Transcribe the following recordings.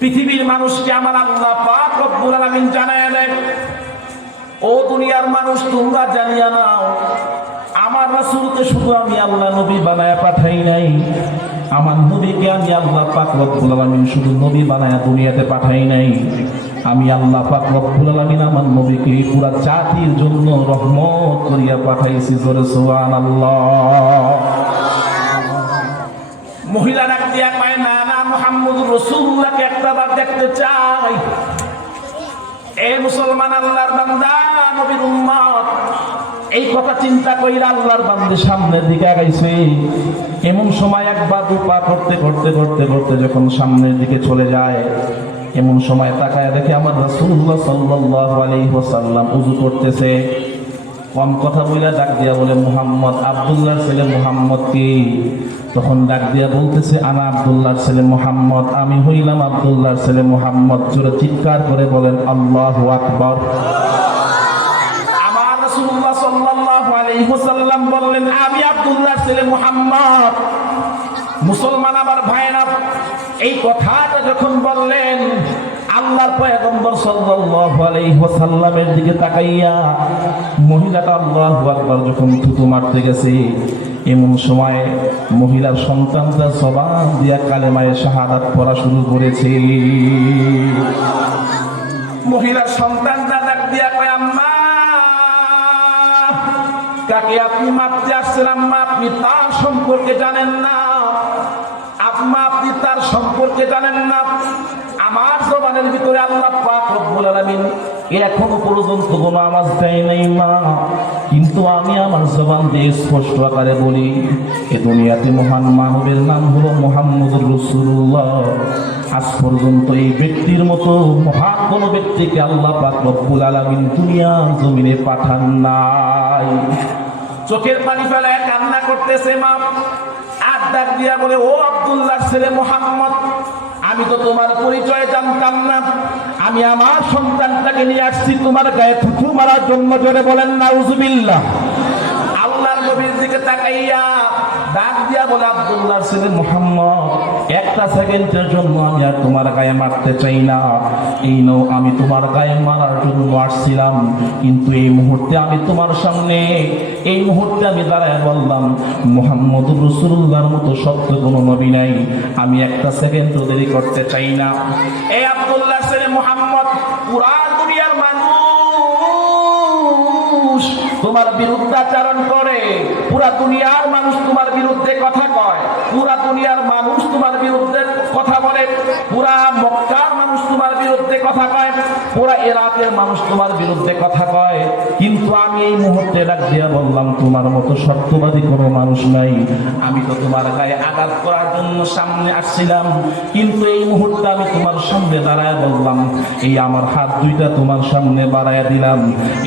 পৃথিবীর মানুষকে আমার আল্লাহ পাক রব্বুল আলামিন জানায় দেয়, ও দুনিয়ার মানুষ, তোমরা জানিয়া নাও, আমার রাসূলকে শুধু আমি আল্লাহ নবী বানায়া পাঠাই নাই। আমার নবীকে আমি আল্লাহ পাক রব্বুল আলামিন শুধু নবী বানায়া দুনিয়াতে পাঠাই নাই। আমি আল্লাহ পাক রব্বুল আলামিন আমার নবীকে পুরা জাতির জন্য রহমত করিয়া পাঠাইছি, জোরে সুবহানাল্লাহ। মহিলা ডাক দিয়া না না মোহাম্মদ রসুল্লাহকে একটা বার দেখতে চাই। এ মুসলমান আল্লাহর বান্দা, নবীর উম্মত। এই কথা চিন্তা কইরা আল্লাহর বান্দে সামনের দিকে আগাইছে। এমন সময় একবার দুপা করতে করতে করতে করতে যখন সামনের দিকে চলে যায়, এমন সময় তাকায় দেখে আমার রাসূলুল্লাহ সাল্লাল্লাহু আলাইহি ওয়াসাল্লাম উযু করতেছে। কম কথা বইলা ডাক দিয়া বলে, মোহাম্মদ আব্দুল্লাহর ছেলে মোহাম্মদ কি? তখন ডাক দিয়া বলতেছে, আনা আব্দুল্লাহর ছেলে মোহাম্মদ, আমি হইলাম আব্দুল্লাহর ছেলে মোহাম্মদ। জোরে চিৎকার করে বলেন, আল্লাহ আকবার। আমার বললেন, আমি মুহাম্মদ। মুসলমান আমার ভাইরা এই কথাটা যখন বললেন আল্লাহর পয়গম্বর সাল্লাল্লাহু আলাইহি ওয়াসাল্লামের দিকে তাকাইয়া মহিলাটা আল্লাহু আকবার যখন থুতু মারতে গেছে, এমন সময় মহিলার সন্তানটা জবান দিয়া কালেমায়ে শাহাদাত পড়া শুরু করেছে। মহিলার সন্তানটা ডাক দিয়া কয়, আম্মা, কাকে আপনি মারতে আসছেন? আম্মা, আপনি তার সম্পর্কে জানেন না। আম্মা, আপনি তার সম্পর্কে জানেন না। আমার জবানের ভিতরে আল্লাহ পাক রব্বুল আলামিন এখনও পর্যন্ত কোনো আওয়াজ দেয় নাই মা। কিন্তু আমি আমার জবান দিয়ে স্পষ্ট আকারে বলি, এ দুনিয়াতে মহান মানবের নাম হলো মোহাম্মদ রসুল্লাহ আজ পর্যন্ত এই ব্যক্তির মতো মহান কোন ব্যক্তিকে আল্লাহ পাক রব্বুল আলামিন দুনিয়ার জমিনে পাঠান নাই। চোখের পানি ফেলায় কান্না করতেছে মা। আর ডাক দিয়া বলে, ও আব্দুল্লাহ ছেলে মোহাম্মদ আমি তো তোমার পরিচয় জানতাম না। আমি আমার সন্তানটাকে নিয়ে আসছি তোমার গায়ে থুথু মারার জন্য, জোরে বলেন না উজবিল্লা আল্লাহর নবীর দিকে তাকাইয়া ডাক দিয়া বলে আব্দুল্লাহ ছেলে মোহাম্মদ। একটা সেকেন্ডের জন্য আমি আর তোমার গায়ে মারতে চাই না। এই নো আমি তোমার গায়ে মারার জন্য আসছিলাম, কিন্তু এই মুহূর্তে আমি তোমার সামনে, এই মুহূর্তে আমি দাঁড়ায় বললাম মোহাম্মদ রসুল্লাহর মতো সত্য কোনো নবী নাই, আমি একটা সেকেন্ডও দেরি করতে চাই না। এই আব্দুল্লাহ ছেলে মোহাম্মদ, পুরা দুনিয়ার মানুষ তোমার বিরুদ্ধাচারণ করে, পুরা দুনিয়ার মানুষ তোমার বিরুদ্ধে কথা কয় পুরা দুনিয়ার মানুষ তোমার বিরুদ্ধে কথা বলে পুরা মক্কার মানুষ তোমার বিরুদ্ধে কথা কয়, পুরা এরাকের মানুষ তোমার বিরুদ্ধে কথা কয়। কিন্তু আমি এই মুহূর্তে ডাক দিয়া বললাম, তোমার মতো সত্যবাদী কোনো মানুষ নাই। আমি তো তোমার গায়ে আঘাত করার জন্য সামনে আসছিলাম। কিন্তু এই মুহূর্তে আমি তোমার সামনে দাঁড়ায় বললাম, এই আমার হাত দুইটা তোমার সামনে বাড়ায় দিলাম।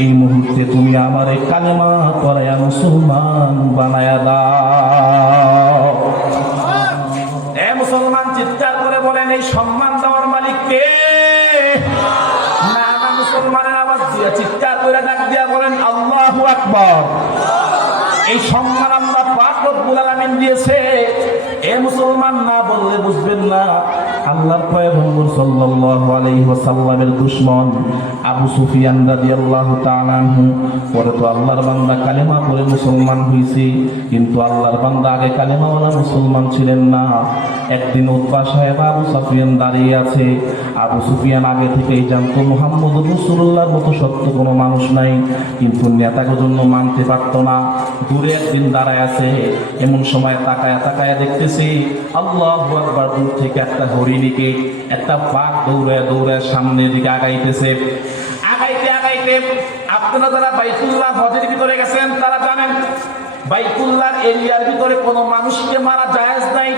এই মুহূর্তে তুমি আমার এই কালেমা করায়া মুসলমান বানায়া দাও। এ মুসলমান চিৎকার করে বলেন, এই সম্মান দেওয়ার মালিক কে? না মুসলমানের চিৎকার করে ডাক দিয়া বলেন আল্লাহু আকবার। এই সম্মান পাক রব্বুল আলামিন দিয়েছে, এ মুসলমান না বললে বুঝবেন না। আল্লাহর পয়গম্বর সাল্লাল্লাহু আলাইহি ওয়াসাল্লামের দুশমন আবু সুফিয়ান রাদিয়াল্লাহু তাআলা পরে তো আল্লাহর বান্দা কালেমা পড়ে মুসলমান হইছে, কিন্তু আল্লাহর বান্দা আগে কালেমাওয়ালা মুসলমান ছিলেন না। একদিন উৎপা সাহেব আবু সুফিয়ান দাঁড়িয়ে আছে। আবু সুফিয়ান আগে থেকেই জানতো মোহাম্মদ রসুল্লাহর মতো সত্য কোনো মানুষ নাই, কিন্তু নেতাকে জন্য মানতে পারতো না। দূরে একদিন দাঁড়ায় আছে এমন সময় তাকায় তাকায় দেখতেছি আল্লাহ একবার দূর থেকে একটা হরিণীকে একটা বাঘ দৌড়ায় দৌড়ায় সামনের দিকে আগাইতেছে। আগাইতে আগাইতে আপনারা যারা বাইতুল্লাহ হজের ভিতরে গেছেন, তারা জানেন বাইতুল্লাহ এরিয়ার ভিতরে কোনো মানুষকে মারা জায়েজ নাই,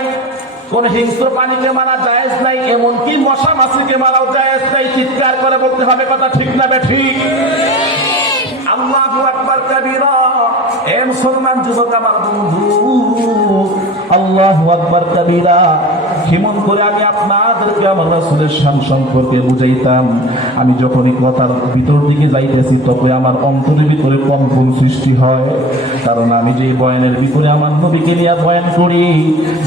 কোন হিংস্র প্রাণীকে মারা জায়েজ নাই, এমনকি মশা মাছিকে মারাও জায়েজ নাই। চিৎকার করে বলতে হবে, কথা ঠিক না বে ঠিক? আল্লাহু আকবার কবিরা। এ মুসলমান যুবক আমার বন্ধু। আল্লাহু আকবার কবিরা। কেমন করে আমি আপনাদেরকে, আমার রাসূলের শান সম্পর্কে বুঝাইতাম। আমি যখনই কথার ভিতর দিকে যাইতেছি তবে আমার অন্তরের ভিতরে কম্পন সৃষ্টি হয়। কারণ আমি যে বয়ানের ভিতরে আমার নবীকে নিয়ে বয়ান করি,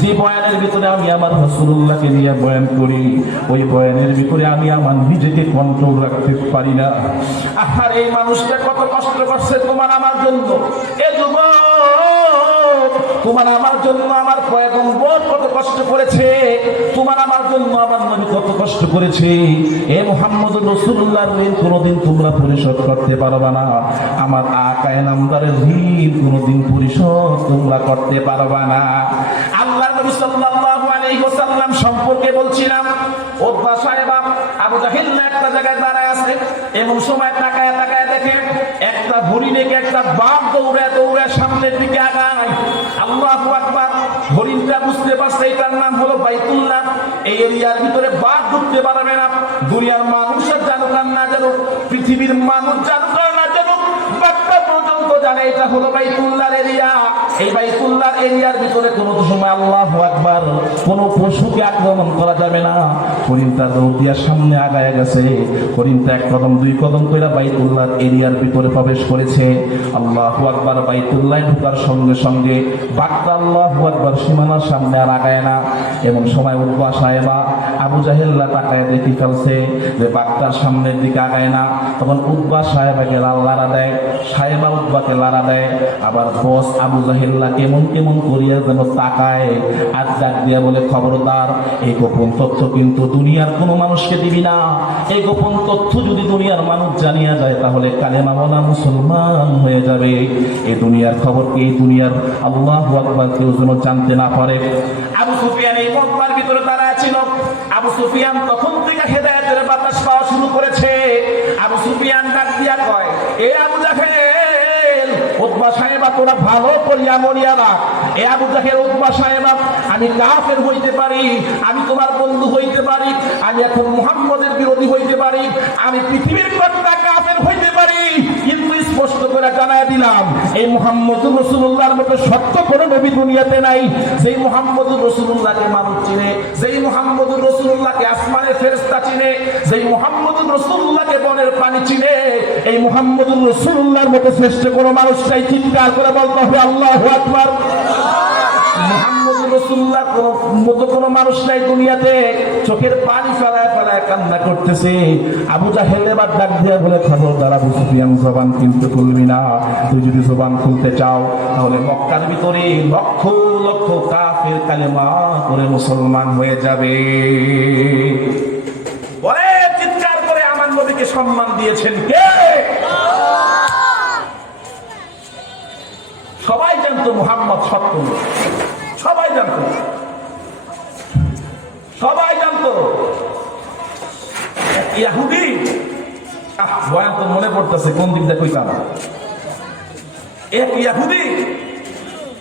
যে বয়ানের ভিতরে আমি আমার রাসূলুল্লাহকে নিয়ে বয়ান করি, ওই বয়ানের ভিতরে আমি আমার নিজেকে কন্ট্রোল রাখতে পারি না। আহার, এই মানুষটা কত কষ্ট করছে তোমার আমার জন্য। এ যুবক! তোমার আমার জন্য আমার পয়গম্বর কত কষ্ট করেছে, তোমার আমার জন্য আমার নবী কত কষ্ট করেছে। এ মোহাম্মদ রসুল্লাহর ঋণ কোনোদিন তোমরা পরিশোধ করতে পারবা না। আমার আকায় নামদারের ঋণ কোনোদিন পরিশোধ তোমরা করতে পারবা না। আল্লাহ নবী সাল্লাল্লাহু আলাইহি ওয়াসাল্লাম সম্পর্কে বলছিলাম ওদবা সাহেব, আবু জাহিল একটা জায়গায় দাঁড়ায় আছে, এমন সময় তাকায় তাকায় দেখে একটা হরিণেকে একটা বাঘ দৌড়ে দৌড়ে সামনের দিকে আগায়। হরিণটা বুঝতে নাম হলো এই এরিয়ার ভিতরে বাদ পারবে না। মানুষের জানুক আর না জানুক, পৃথিবীর মানুষ জানুক এটা হলো বাইতুল্লাহর এরিয়া। এই বাইতুল্লাহর এরিয়ার ভিতরে কোনো সময় আল্লাহ আকবার, কোনো পশুকে আক্রমণ করা যাবে না। হরিণটা দৌড় দিয়া সামনে আগায় গেছে। হরিণটা এক কদম, দুই কদম কইরা বাইতুল্লাহর এরিয়ার ভিতরে প্রবেশ করেছে। আল্লাহ আকবার বাইতুল্লাহ ঢোকার সঙ্গে সঙ্গে বাঘটা আল্লাহ আকবার সীমানার সামনে আর আগায় না। এমন সময় উদ্বা সাহেবা আবু জাহেল্লা তাকায় দেখি ফেলছে যে বাঘটার সামনের দিকে আগায় না। তখন উদ্বা সাহেবাকে লাল লাড়া দেয় সাহেবা উদ্বাকে লাড়া দেয় আবার বস আবু জাহেল্লা কেমন কেমন করিয়া যেন তাকায় আর ডাক দিয়া বলে, খবরদার, এই গোপন তথ্য কিন্তু দুনিয়ার কোনো মানুষকে দিবি না। এই গোপন তথ্য যদি দুনিয়ার মানুষ জানিয়া যায় তাহলে কালেমা বলা মুসলমান হয়ে যাবে। এই দুনিয়ার খবরকে এই দুনিয়ার আল্লাহ আকবার কেউ যেন জানতে না পারে। আবু সুফিয়ান এই মক্কার ভিতরে দাঁড়ায় ছিল। আবু সুফিয়ান তখন থেকে হেদায়েতের বাতাস পাওয়া শুরু করেছে। আবু সুফিয়ান ডাক দিয়া কয়, এ আবু জাহেল উতবা সাহেবা তোরা ভালো করিয়া মরিয়া রাখ। এ আবু জাহেল উতবা সাহেবা, আমি কাফের হইতে পারি, আমি তোমার বন্ধু হইতে পারি, আমি এখন মুহাম্মদের বিরোধী হইতে পারি, আমি পৃথিবীর কর্তা কাফের হইতে পারি। কিন্তু স্পষ্ট করে জানায় দিলাম, এই মোহাম্মদ রসুল্লাহর মতো সত্য কোনো নবী দুনিয়াতে নাই। যেই মোহাম্মদ রসুল্লাহকে মানুষ চিনে, যেই মোহাম্মদ রসুল্লাহকে আসমানের ফেরেস্তা চিনে, যেই মোহাম্মদ রসুল্লাহকে বনের পানি চিনে এই মোহাম্মদ রসুল্লাহর মতো শ্রেষ্ঠ কোনো মানুষটাই চিৎকার করে বলতে হবে আল্লাহ আকবার। মতো চোখের পানি কান্না করতেছে। ডাক বলে না। তুই যদি খুলতে চাও, তাহলে লক্ষ লক্ষ কালেমা করে মুসলমান হয়ে যাবে। বলে, চিৎকার করে আমার নবীকে সম্মান দিয়েছেন কে? সবাই জানতো মুহাম্মদ সত্য সবাই জানতো। সবাই জানতো। ইয়াহুদি? বয়ান তো মনে পড়তেছে, কোন দিক দিয়ে কইতাম? এক ইয়াহুদি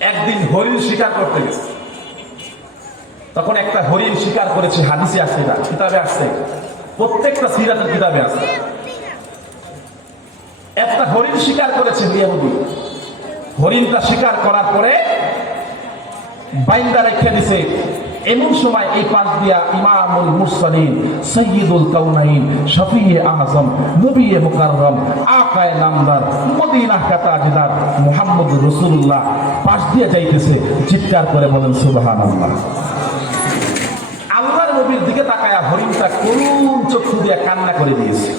একদিন হরিণ শিকার করতে গেছে। তখন একটা হরিণ শিকার করেছে, হাদিসে আছে এটা কিতাবে আসছে প্রত্যেকটা সিরাতের কিতাবে আছে একটা হরিণ শিকার করেছে ইয়াহুদি। হরিণটা শিকার করার পরে বাইন্দা রেখে দিছে। এমন সময় এই পাশ দিয়া ইমামুল মুরসালিন, সৈয়দুল কাউনাইন, শফিয়ে আজম, নবিয়ে মুকাররম, আকায় নামদার, মদিনা কাতাজদার মুহাম্মদ রসুল্লাহ পাশ দিয়ে যাইতেছে। চিৎকার করে বলেন, সুবহানাল্লাহ। আল্লাহর নবীর দিকে তাকায়া হরিণটা করুণ চক্ষু দিয়ে কান্না করে দিয়েছে।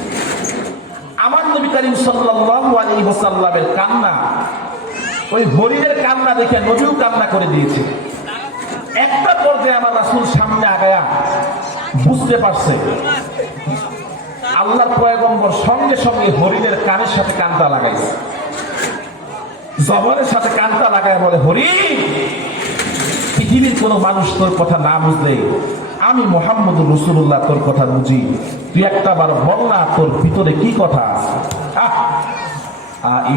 আমার নবী করিম সাল্লাল্লাহু আলাইহি ওয়াসাল্লামের কান্না ওই হরিণের কান্না দেখে নবীও কান্না করে দিয়েছে। একটা পর্যায়ে আমার রাসূল সামনে আগায়া বুঝতে পারছে আল্লাহর পয়গম্বর সঙ্গে সঙ্গে হরিণের কানের সাথে কানটা লাগাইছে। জবরের সাথে কানটা লাগায় বলে হরিণ পৃথিবীর কোনো মানুষ তোর কথা না বুঝলে আমি মোহাম্মদ রসুল্লাহ তোর কথা বুঝি। তুই একটা বার বল না তোর ভিতরে কি কথা আহ,